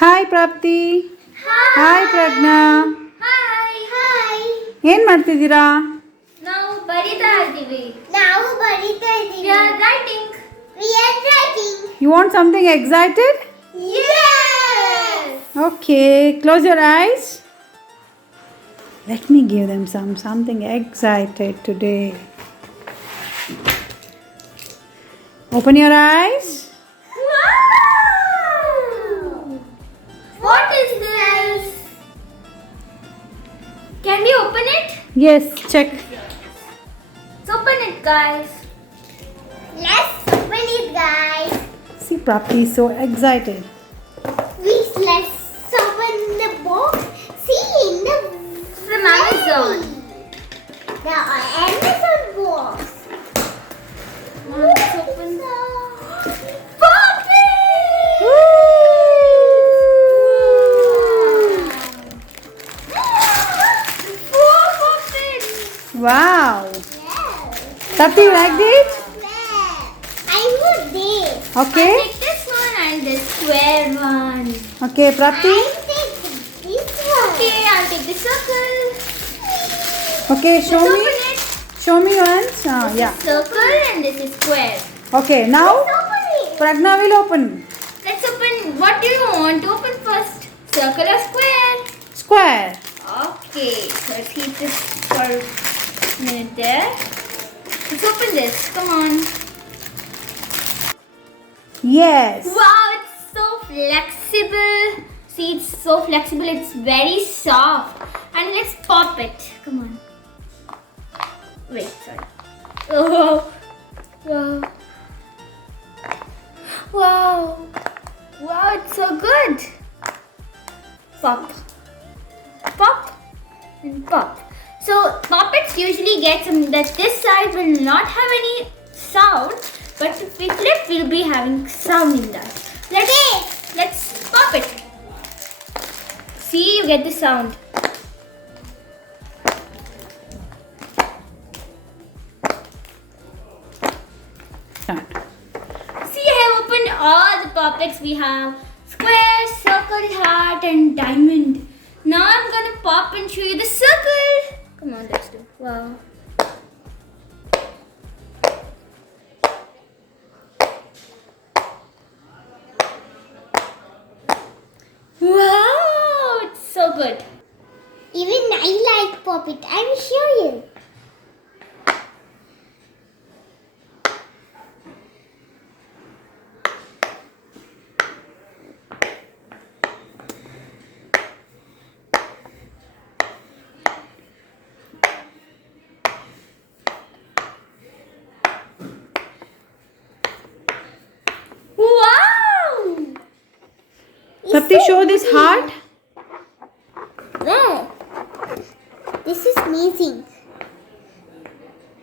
Hi Prapti. Hi Pragna. Hi. ಏನು ಮಾಡ್ತಿದ್ದೀರಾ? ನಾವು ಬರಿತಾ ಇದ್ದೀವಿ. We are writing. You want something excited? Yes. Okay, close your eyes. Let me give them something excited today. Open your eyes. Wow. What is this? Can we open it? Yes, check. Let's open it, guys. Let's open it, guys. See, Prapti is so excited. Let's open the box. See, from Amazon. The Amazon box. Let's open the Popit. Four Popits. Wow. Yes. Prapti, you liked it? I want this. Okay. I'll take this one and the square one. Okay, Prapti. I'll take this one. Okay, I'll take the circle. Okay, show Let's me. open it. Show me once. Yeah. Circle and this is square. Okay, now Let's open it. Pragna will open. Let's open. What do you want to open first? Circle or square? Square. Okay, so let's keep this for a minute there. Let's open this. Come on. Yes. Wow, it's so flexible. See, it's so flexible. It's very soft. And let's pop it. Come on. Wait, sorry. Oh, wow. Wow. Wow, it's so good. Pop. Pop. And pop. So, Popits usually get some that this side will not have any sound. But if we flip, we'll be having sound in that. Let's pop it. See, you get the sound. Start. See, I have opened all the Popits. We have square, circle, heart, and diamond. Now I'm gonna pop and show you the circle. Come on, let's do. Wow. Wow, it's so good. Even I like Popit. I will show you. Wow! Prapti, show this heart. Where? This is amazing.